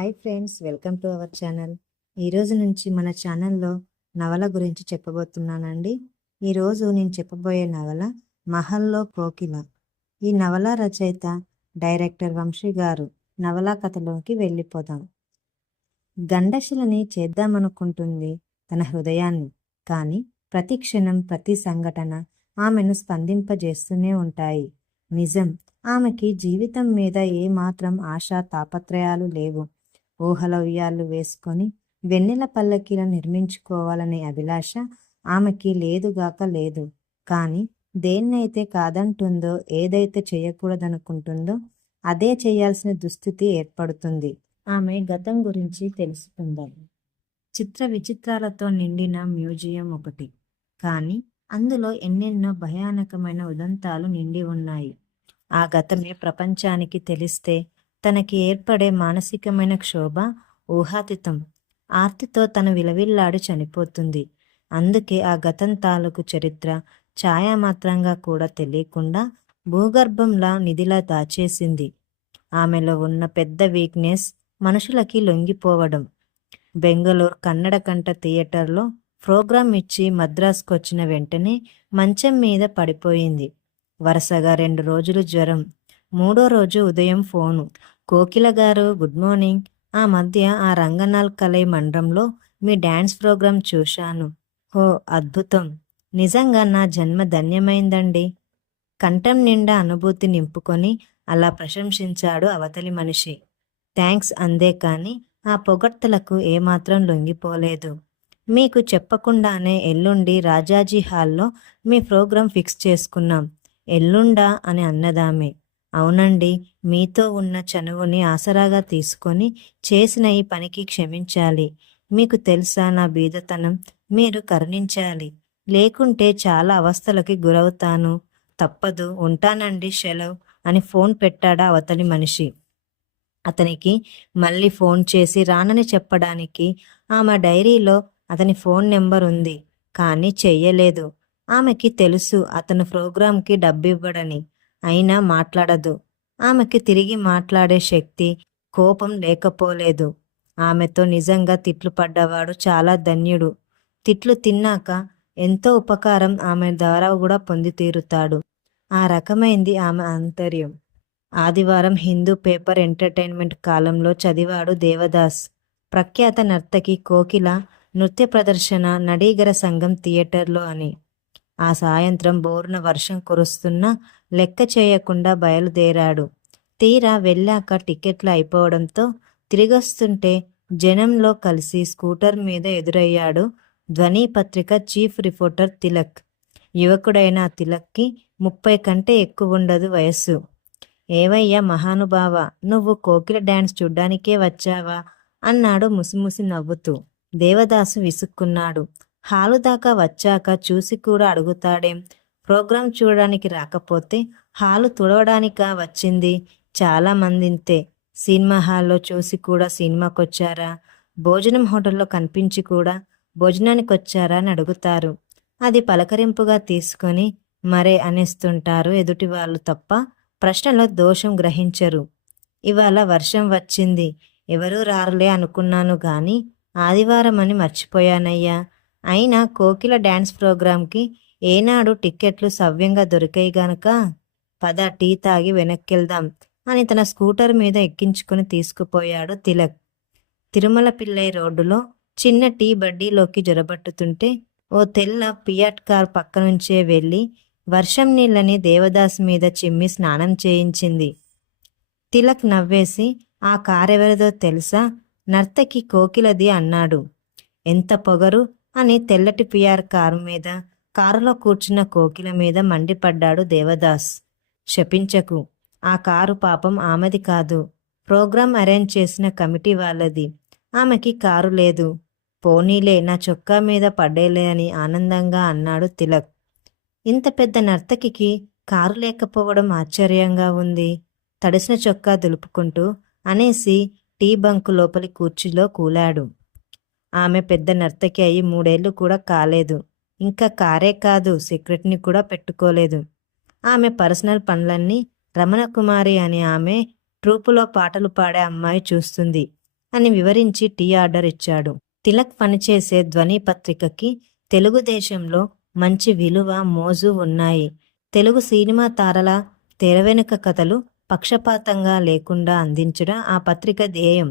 Hi friends, welcome to our channel. ఈరోజు నుంచి మన ఛానల్లో నవల గురించి చెప్పబోతున్నానండి. ఈరోజు నేను చెప్పబోయే నవల మహల్లో కోకిల. ఈ నవల రచయిత డైరెక్టర్ వంశీ గారు. నవలా కథలోకి వెళ్ళిపోదాం. గండశిలని చేద్దామనుకుంటుంది తన హృదయాన్ని. కానీ ప్రతి క్షణం ప్రతి సంఘటన ఆమెను స్పందింపజేస్తూనే ఉంటాయి. నిజం, ఆమెకి జీవితం మీద ఏమాత్రం ఆశా తాపత్రయాలు లేవు. ఊహల ఉయ్యాలు వేసుకొని వెన్నెల పల్లకీల నిర్మించుకోవాలనే అభిలాష ఆమెకి లేదుగాక లేదు. కానీ దేన్నైతే కాదంటుందో, ఏదైతే చేయకూడదనుకుంటుందో అదే చేయాల్సిన దుస్థితి ఏర్పడుతుంది. ఆమె గతం గురించి తెలుసుకుందాం. చిత్ర విచిత్రాలతో నిండిన మ్యూజియం ఒకటి, కానీ అందులో ఎన్నెన్నో భయానకమైన ఉదంతాలు నిండి ఉన్నాయి. ఆ గతమే ప్రపంచానికి తెలిస్తే తనకి ఏర్పడే మానసికమైన క్షోభ ఊహాతీతం. ఆర్తితో తను విలవిల్లాడి చనిపోతుంది. అందుకే ఆ గతం తాలూకు చరిత్ర ఛాయామాత్రంగా కూడా తెలియకుండా భూగర్భంలా నిధిలా దాచేసింది. ఆమెలో ఉన్న పెద్ద వీక్నెస్ మనుషులకి లొంగిపోవడం. బెంగళూరు కన్నడ కంఠ థియేటర్లో ప్రోగ్రాం ఇచ్చి మద్రాసుకొచ్చిన వెంటనే మంచం మీద పడిపోయింది. వరుసగా 2 రోజులు జ్వరం. 3వ రోజు ఉదయం ఫోను. కోకిల గారు, గుడ్ మార్నింగ్. ఆ మధ్య ఆ రంగనాల్ కలై మండలంలో మీ డ్యాన్స్ ప్రోగ్రాం చూశాను. హో అద్భుతం! నిజంగా నా జన్మ ధన్యమైందండి. కంఠం నిండా అనుభూతి నింపుకొని అలా ప్రశంసించాడు అవతలి మనిషి. థ్యాంక్స్ అందే కానీ ఆ పొగడ్తలకు ఏమాత్రం లొంగిపోలేదు. మీకు చెప్పకుండానే ఎల్లుండి రాజాజీ హాల్లో మీ ప్రోగ్రాం ఫిక్స్ చేసుకున్నాం. ఎల్లుండా అని అన్నదామె. అవునండి, మీతో ఉన్న చనువుని ఆసరాగా తీసుకొని చేసిన ఈ పనికి క్షమించాలి. మీకు తెలుసా నా బీదతనం, మీరు కరుణించాలి. లేకుంటే చాలా అవస్థలకి గురవుతాను. తప్పదు, ఉంటానండి, సెలవ్ అని ఫోన్ పెట్టాడా అవతలి మనిషి. అతనికి మళ్ళీ ఫోన్ చేసి రానని చెప్పడానికి ఆమె డైరీలో అతని ఫోన్ నెంబర్ ఉంది, కానీ చెయ్యలేదు. ఆమెకి తెలుసు అతను ప్రోగ్రాంకి డబ్బివ్వడని. అయినా మాట్లాడదు. ఆమెకి తిరిగి మాట్లాడే శక్తి, కోపం లేకపోలేదు. ఆమెతో నిజంగా తిట్లు పడ్డవాడు చాలా ధన్యుడు. తిట్లు తిన్నాక ఎంతో ఉపకారం ఆమె ద్వారా కూడా పొంది తీరుతాడు. ఆ రకమైంది ఆమె ఆంతర్యం. ఆదివారం హిందూ పేపర్ ఎంటర్టైన్మెంట్ కాలంలో చదివాడు దేవదాస్. ప్రఖ్యాత నర్తకి కోకిల నృత్య ప్రదర్శన నడీగర సంఘం థియేటర్లో అని. ఆ సాయంత్రం బోరున వర్షం కురుస్తున్నా లెక్క చేయకుండా బయలుదేరాడు. తీరా వెళ్ళాక టికెట్లు అయిపోవడంతో తిరిగొస్తుంటే జనంలో కలిసి స్కూటర్ మీద ఎదురయ్యాడు ధ్వని పత్రిక చీఫ్ రిపోర్టర్ తిలక్. యువకుడైన తిలక్కి 30 కంటే ఎక్కువ ఉండదు వయస్సు. ఏవయ్యా మహానుభావ, నువ్వు కోకిల డ్యాన్స్ చూడ్డానికే వచ్చావా అన్నాడు ముసిముసి నవ్వుతూ. దేవదాసు విసుక్కున్నాడు. హాలు దాకా వచ్చాక చూసి కూడా అడుగుతాడేం? ప్రోగ్రాం చూడడానికి రాకపోతే హాలు తుడవడానికా వచ్చింది? చాలా మందింతే. సినిమా హాల్లో చూసి కూడా సినిమాకొచ్చారా, భోజనం హోటల్లో కనిపించి కూడా భోజనానికి వచ్చారా అని అడుగుతారు. అది పలకరింపుగా తీసుకొని మరే అనేస్తుంటారు ఎదుటి వాళ్ళు తప్ప ప్రశ్నలో దోషం గ్రహించరు. ఇవాళ వర్షం వచ్చింది, ఎవరూ రారులే అనుకున్నాను గాని ఆదివారం అని మర్చిపోయానయ్యా. అయినా కోకిల డ్యాన్స్ ప్రోగ్రాంకి ఏనాడు టిక్కెట్లు సవ్యంగా దొరికాయి గనక పద టీ తాగి వెనక్కెళ్దాం అని తన స్కూటర్ మీద ఎక్కించుకుని తీసుకుపోయాడు తిలక్. తిరుమల పిల్లై రోడ్డులో చిన్న టీ బడ్డీలోకి జొరబట్టుతుంటే ఓ తెల్ల పియాట్ కార్ పక్క నుంచే వెళ్ళి వర్షం నీళ్ళని దేవదాస్ మీద చిమ్మి స్నానం చేయించింది. తిలక్ నవ్వేసి, ఆ కారెవరిదో తెలుసా? నర్తకి కోకిలది అన్నాడు. ఎంత పొగరు అని తెల్లటి పిఆర్ కారు మీద, కారులో కూర్చున్న కోకిల మీద మండిపడ్డాడు దేవదాస్. శపించకు, ఆ కారు పాపం ఆమెది కాదు, ప్రోగ్రాం అరేంజ్ చేసిన కమిటీ వాళ్ళది. ఆమెకి కారు లేదు. పోనీలే, నా చొక్కా మీద పడేలే అని ఆనందంగా అన్నాడు తిలక్. ఇంత పెద్ద నర్తకికి కారు లేకపోవడం ఆశ్చర్యంగా ఉంది. తడిసిన చొక్కా దులుపుకుంటూ అనేసి టీ బంకు లోపలి కుర్చీలో కూలాడు. ఆమె పెద్ద నర్తకి అయి 3 ఏళ్ళు కూడా కాలేదు. ఇంకా కారే కాదు, సెక్రటరీని కూడా పెట్టుకోలేదు. ఆమె పర్సనల్ పనులన్నీ రమణకుమారి అని ఆమె ట్రూపులో పాటలు పాడే అమ్మాయి చూస్తుంది. అని వివరించి టీ ఆర్డర్ ఇచ్చాడు. తిలక్ పనిచేసే ధ్వని పత్రికకి తెలుగుదేశంలో మంచి విలువ, మోజు ఉన్నాయి. తెలుగు సినిమా తారల తెరవెనుక కథలు పక్షపాతంగా లేకుండా అందించడం ఆ పత్రిక ధ్యేయం.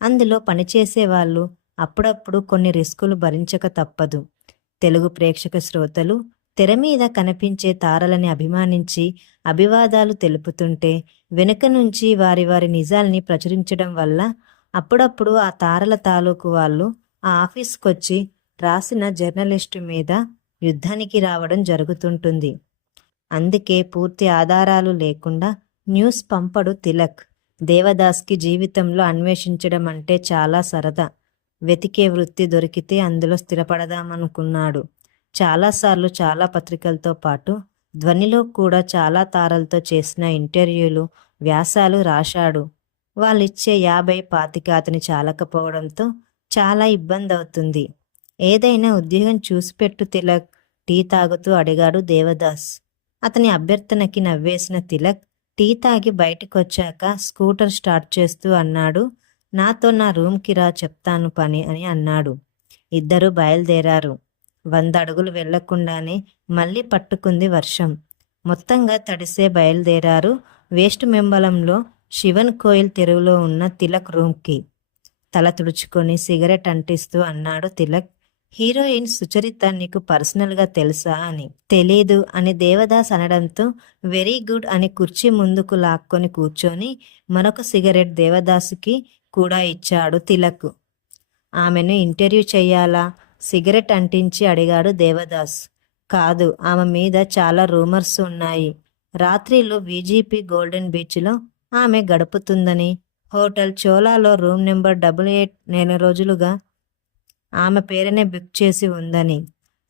అందులో పనిచేసే వాళ్ళు అప్పుడప్పుడు కొన్ని రిస్కులు భరించక తప్పదు. తెలుగు ప్రేక్షక శ్రోతలు తెర మీద కనిపించే తారలని అభిమానించి అభివాదాలు తెలుపుతుంటే వెనుక నుంచి వారి వారి నిజాల్ని ప్రచురించడం వల్ల అప్పుడప్పుడు ఆ తారల తాలూకు వాళ్ళు ఆ ఆఫీస్కొచ్చి రాసిన జర్నలిస్టు మీద యుద్ధానికి రావడం జరుగుతుంటుంది. అందుకే పూర్తి ఆధారాలు లేకుండా న్యూస్ పంపడు తిలక్. దేవదాస్కి జీవితంలో అన్వేషించడం అంటే చాలా సరదా. వెతికే వృత్తి దొరికితే అందులో స్థిరపడదామనుకున్నాడు. చాలాసార్లు చాలా పత్రికలతో పాటు ధ్వనిలో కూడా చాలా తారలతో చేసిన ఇంటర్వ్యూలు, వ్యాసాలు రాశాడు. వాళ్ళిచ్చే 50-25 అతని చాలకపోవడంతో చాలా ఇబ్బంది అవుతుంది. ఏదైనా ఉద్యోగం చూసిపెట్టు తిలక్, టీ తాగుతూ అడిగాడు దేవదాస్. అతని అభ్యర్థనకి నవ్వేసిన తిలక్ టీ తాగి బయటకొచ్చాక స్కూటర్ స్టార్ట్ చేస్తూ అన్నాడు, నాతో నా రూమ్కి రా, చెప్తాను పని అని అన్నాడు. ఇద్దరూ బయలుదేరారు. 100 అడుగులు వెళ్లకుండానే మళ్ళీ పట్టుకుంది వర్షం. మొత్తంగా తడిసే బయలుదేరారు. వేస్ట్ మెంబలంలో శివన్ కోయిల్ తెరువులో ఉన్న తిలక్ రూమ్కి. తల తుడుచుకొని సిగరెట్ అంటిస్తూ అన్నాడు తిలక్, హీరోయిన్ సుచరిత నీకు పర్సనల్గా తెలుసా అని. తెలీదు అని దేవదాస్ అనడంతో వెరీ గుడ్ అని కుర్చీ ముందుకు లాక్కొని కూర్చొని మరొక సిగరెట్ దేవదాసుకి కూడా ఇచ్చాడు తిలక్. ఆమెను ఇంటర్వ్యూ చెయ్యాలా? సిగరెట్ అంటించి అడిగాడు దేవదాస్. కాదు, ఆమె మీద చాలా రూమర్స్ ఉన్నాయి. రాత్రిలో విజిపి గోల్డెన్ బీచ్లో ఆమె గడుపుతుందని, హోటల్ చోలాలో రూమ్ నెంబర్ 88 నెల రోజులుగా ఆమె పేరునే బుక్ చేసి ఉందని.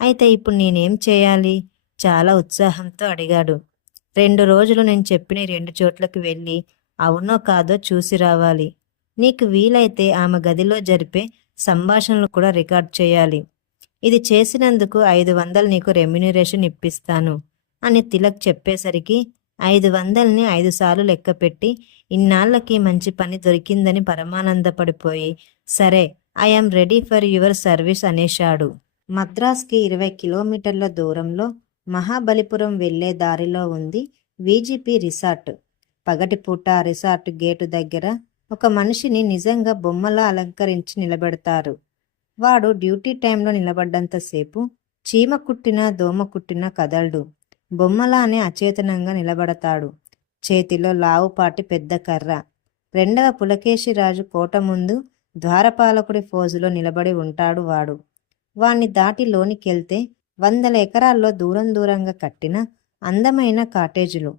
అయితే ఇప్పుడు నేనేం చేయాలి? చాలా ఉత్సాహంతో అడిగాడు. 2 రోజులు నేను చెప్పిన 2 చోట్లకు వెళ్ళి అవునో కాదో చూసి రావాలి. నీకు వీలైతే ఆమె గదిలో జరిపే సంభాషణలు కూడా రికార్డ్ చేయాలి. ఇది చేసినందుకు 500 నీకు రెమ్యునరేషన్ ఇప్పిస్తాను అని తిలక్ చెప్పేసరికి 500ని 5 సార్లు లెక్కపెట్టి ఇన్నాళ్లకి మంచి పని దొరికిందని పరమానందపడిపోయి సరే, I'm ready for your service అనేశాడు. మద్రాస్కి 20 కిలోమీటర్ల దూరంలో మహాబలిపురం వెళ్లే దారిలో ఉంది విజిపి రిసార్ట్. పగటిపూట ఆ రిసార్ట్ గేటు దగ్గర ఒక మనిషిని నిజంగా బొమ్మలా అలంకరించి నిలబెడతారు. వాడు డ్యూటీ టైంలో నిలబడ్డంతసేపు చీమ కుట్టినా దోమ కుట్టినా కదలడు. బొమ్మలానే అచేతనంగా నిలబడతాడు. చేతిలో లావుపాటి పెద్ద కర్ర. 2వ పులకేశిరాజు కోట ముందు ద్వారపాలకుడి ఫోజులో నిలబడి ఉంటాడు వాడు. వాణ్ణి దాటి లోనికెళ్తే 100 ఎకరాల్లో దూరం దూరంగా కట్టిన అందమైన కాటేజులు.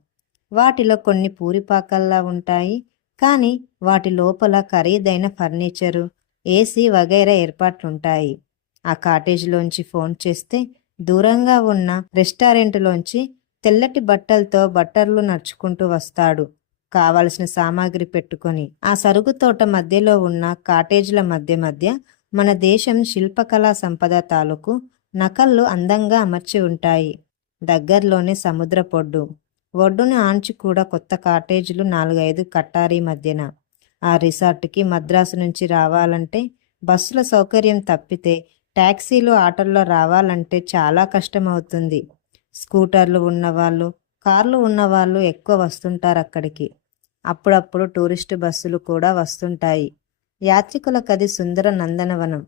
వాటిలో కొన్ని పూరిపాకల్లా ఉంటాయి. కానీ వాటి లోపల ఖరీదైన ఫర్నిచరు, ఏసీ వగైరా ఏర్పాట్లుంటాయి. ఆ కాటేజ్లోంచి ఫోన్ చేస్తే దూరంగా ఉన్న రెస్టారెంటులోంచి తెల్లటి బట్టలతో బట్టర్లు నడుచుకుంటూ వస్తాడు కావలసిన సామాగ్రి పెట్టుకొని. ఆ సరుకు తోట మధ్యలో ఉన్న కాటేజీల మధ్య మధ్య మన దేశం శిల్పకళా సంపద తాలూకు నకళ్ళు అందంగా అమర్చి ఉంటాయి. దగ్గరలోనే సముద్ర పొడ్డు. ఒడ్డున ఆంచి కూడా కొత్త కాటేజీలు 4-5 కట్టారీ మధ్యన. ఆ రిసార్ట్కి మద్రాసు నుంచి రావాలంటే బస్సుల సౌకర్యం తప్పితే ట్యాక్సీలు, ఆటోల్లో రావాలంటే చాలా కష్టమవుతుంది. స్కూటర్లు ఉన్నవాళ్ళు, కార్లు ఉన్నవాళ్ళు ఎక్కువ వస్తుంటారు అక్కడికి. అప్పుడప్పుడు టూరిస్టు బస్సులు కూడా వస్తుంటాయి. యాత్రికులకది సుందర నందనవనం.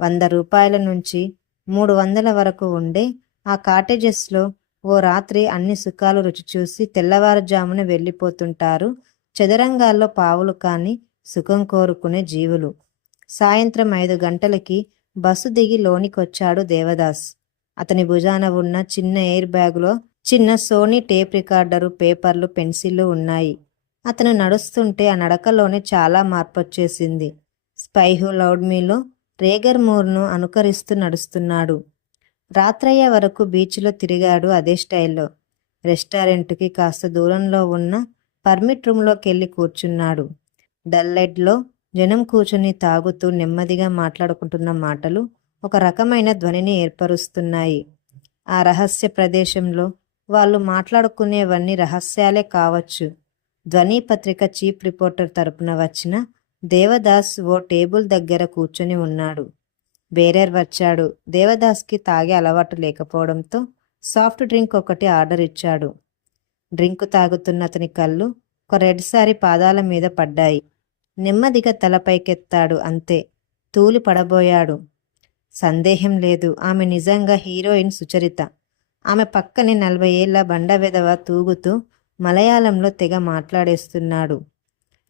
100 రూపాయల నుంచి 300 వరకు ఉండే ఆ కాటేజెస్లో ఓ రాత్రి అన్ని సుఖాలు రుచి చూసి తెల్లవారుజామున వెళ్ళిపోతుంటారు చదరంగాల్లో పావులు కాని సుఖం కోరుకునే జీవులు. సాయంత్రం 5 గంటలకి బస్సు దిగి లోనికొచ్చాడు దేవదాస్. అతని భుజాన ఉన్న చిన్న ఎయిర్ బ్యాగులో చిన్న సోనీ టేప్ రికార్డరు, పేపర్లు, పెన్సిళ్ళు ఉన్నాయి. అతను నడుస్తుంటే ఆ నడకలోనే చాలా మార్పొచ్చేసింది. స్పైహు లౌడ్మీలో రేగర్ మూర్ను అనుకరిస్తూ నడుస్తున్నాడు. రాత్రయ్య వరకు బీచ్లో తిరిగాడు అదే స్టైల్లో. రెస్టారెంట్కి కాస్త దూరంలో ఉన్న పర్మిట్ రూమ్లోకెళ్ళి కూర్చున్నాడు. డల్లెడ్లో జనం కూర్చుని తాగుతూ నెమ్మదిగా మాట్లాడుకుంటున్న మాటలు ఒక రకమైన ధ్వనిని ఏర్పరుస్తున్నాయి. ఆ రహస్య ప్రదేశంలో వాళ్ళు మాట్లాడుకునేవన్నీ రహస్యాలే కావచ్చు. ధ్వని పత్రిక చీఫ్ రిపోర్టర్ తరపున వచ్చిన దేవదాస్ ఓ టేబుల్ దగ్గర కూర్చొని ఉన్నాడు. బేరర్ వచ్చాడు. దేవదాస్కి తాగే అలవాటు లేకపోవడంతో సాఫ్ట్ డ్రింక్ ఒకటి ఆర్డర్ ఇచ్చాడు. డ్రింకు తాగుతున్న అతని కళ్ళు ఒక రెడ్ సారీ పాదాల మీద పడ్డాయి. నెమ్మదిగా తలపైకెత్తాడు. అంతే, తూలి పడబోయాడు. సందేహం లేదు, ఆమె నిజంగా హీరోయిన్ సుచరిత. ఆమె పక్కనే 40 ఏళ్ల బండవెదవ తూగుతూ మలయాళంలో తెగ మాట్లాడేస్తున్నాడు.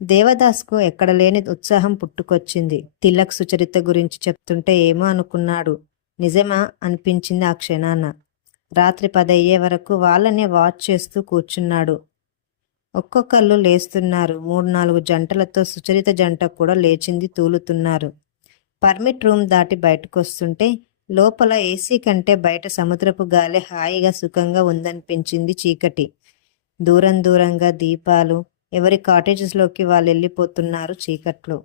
దేవదాస్కు ఎక్కడలేని ఉత్సాహం పుట్టుకొచ్చింది. తిలక్ సుచరిత గురించి చెప్తుంటే ఏమో అనుకున్నాడు. నిజమా అనిపించింది ఆ క్షణాన. రాత్రి 10 అయ్యే వరకు వాళ్ళనే వాచ్ చేస్తూ కూర్చున్నాడు. ఒక్కొక్కళ్ళు లేస్తున్నారు. 3-4 జంటలతో సుచరిత జంట కూడా లేచింది, తూలుతున్నారు. పర్మిట్ రూమ్ దాటి బయటకొస్తుంటే లోపల ఏసీ కంటే బయట సముద్రపు గాలి హాయిగా సుఖంగా ఉందనిపించింది. చీకటి, దూరం దూరంగా దీపాలు, ఎవరి కాటేజెస్లోకి వాళ్ళు వెళ్ళిపోతున్నారు చీకట్లో.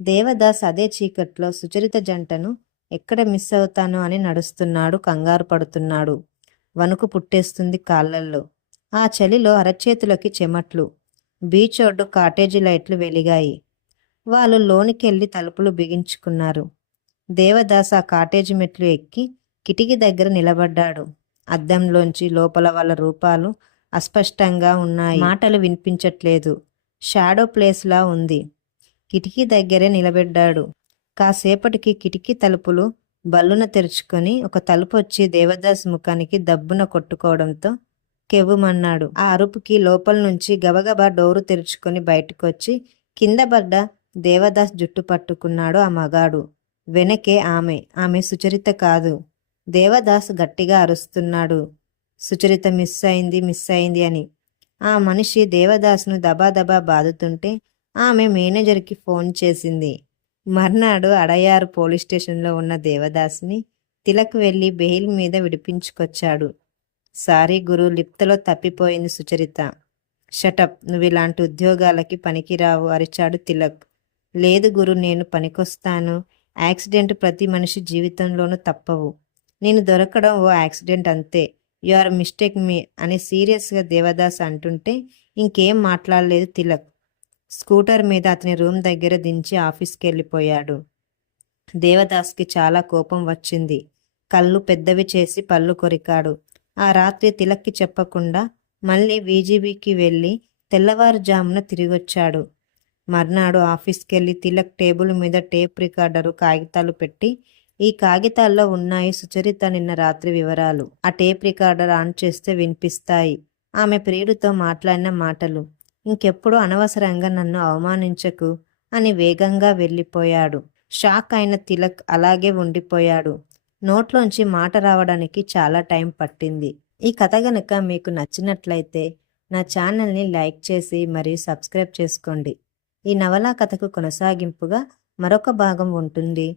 దేవదాస్ అదే చీకట్లో సుచరిత జంటను ఎక్కడ మిస్ అవుతానో అని నడుస్తున్నాడు. కంగారు పడుతున్నాడు. వణుకు పుట్టేస్తుంది కాళ్ళల్లో. ఆ చలిలో అరచేతులకి చెమట్లు. బీచ్ ఒడ్డు కాటేజీ లైట్లు వెలిగాయి. వాళ్ళు లోనికెళ్ళి తలుపులు బిగించుకున్నారు. దేవదాస్ ఆ కాటేజీ మెట్లు ఎక్కి కిటికీ దగ్గర నిలబడ్డాడు. అద్దంలోంచి లోపల వాళ్ళ రూపాలు అస్పష్టంగా ఉన్నాయి. మాటలు వినిపించట్లేదు. షాడో ప్లేస్లా ఉంది. కిటికీ దగ్గరే నిలబడ్డాడు. కాసేపటికి కిటికీ తలుపులు బల్లున తెరుచుకొని ఒక తలుపు వచ్చి దేవదాస్ ముఖానికి దబ్బున కొట్టుకోవడంతో కెవ్వుమన్నాడు. ఆ అరుపుకి లోపల నుంచి గబగబా డోరు తెరుచుకొని బయటకొచ్చి కింద పడ్డ దేవదాస్ జుట్టు పట్టుకున్నాడు ఆ మగాడు. వెనకే ఆమె సుచరిత కాదు. దేవదాస్ గట్టిగా అరుస్తున్నాడు, సుచరిత మిస్ అయింది అని. ఆ మనిషి దేవదాస్ను దబాదబా బాదుతుంటే ఆమె మేనేజర్కి ఫోన్ చేసింది. మర్నాడు అడయారు పోలీస్ స్టేషన్లో ఉన్న దేవదాస్ని తిలక్ వెళ్ళి బెయిల్ మీద విడిపించుకొచ్చాడు. సారీ గురు, లిప్తలో తప్పిపోయింది సుచరిత. షటప్, నువ్వు ఇలాంటి ఉద్యోగాలకి పనికిరావు అరిచాడు తిలక్. లేదు గురు, నేను పనికొస్తాను. యాక్సిడెంట్ ప్రతి మనిషి జీవితంలోనూ తప్పవు. నేను దొరకడం ఓ యాక్సిడెంట్ అంతే. యు ఆర్ మిస్టేక్ మీ అని సీరియస్గా దేవదాస్ అంటుంటే ఇంకేం మాట్లాడలేదు తిలక్. స్కూటర్ మీద అతని రూమ్ దగ్గర దించి ఆఫీస్కి వెళ్ళిపోయాడు. దేవదాస్కి చాలా కోపం వచ్చింది. కళ్ళు పెద్దవి చేసి పళ్ళు కొరికాడు. ఆ రాత్రి తిలక్కి చెప్పకుండా మళ్ళీ వీజీబీకి వెళ్ళి తెల్లవారుజామున తిరిగొచ్చాడు. మర్నాడు ఆఫీస్కి వెళ్ళి తిలక్ టేబుల్ మీద టేప్ రికార్డరు, కాగితాలు పెట్టి, ఈ కాగితాల్లో ఉన్నాయి సుచరిత నిన్న రాత్రి వివరాలు. ఆ టేప్ రికార్డర్ ఆన్ చేస్తే వినిపిస్తాయి ఆమె ప్రియుడితో మాట్లాడిన మాటలు. ఇంకెప్పుడు అనవసరంగా నన్ను అవమానించకు అని వేగంగా వెళ్ళిపోయాడు. షాక్ అయిన తిలక్ అలాగే ఉండిపోయాడు. నోట్లోంచి మాట రావడానికి చాలా టైం పట్టింది. ఈ కథ గనుక మీకు నచ్చినట్లయితే నా ఛానల్ని లైక్ చేసి మరియు సబ్స్క్రైబ్ చేసుకోండి. ఈ నవలా కథకు కొనసాగింపుగా మరొక భాగం ఉంటుంది.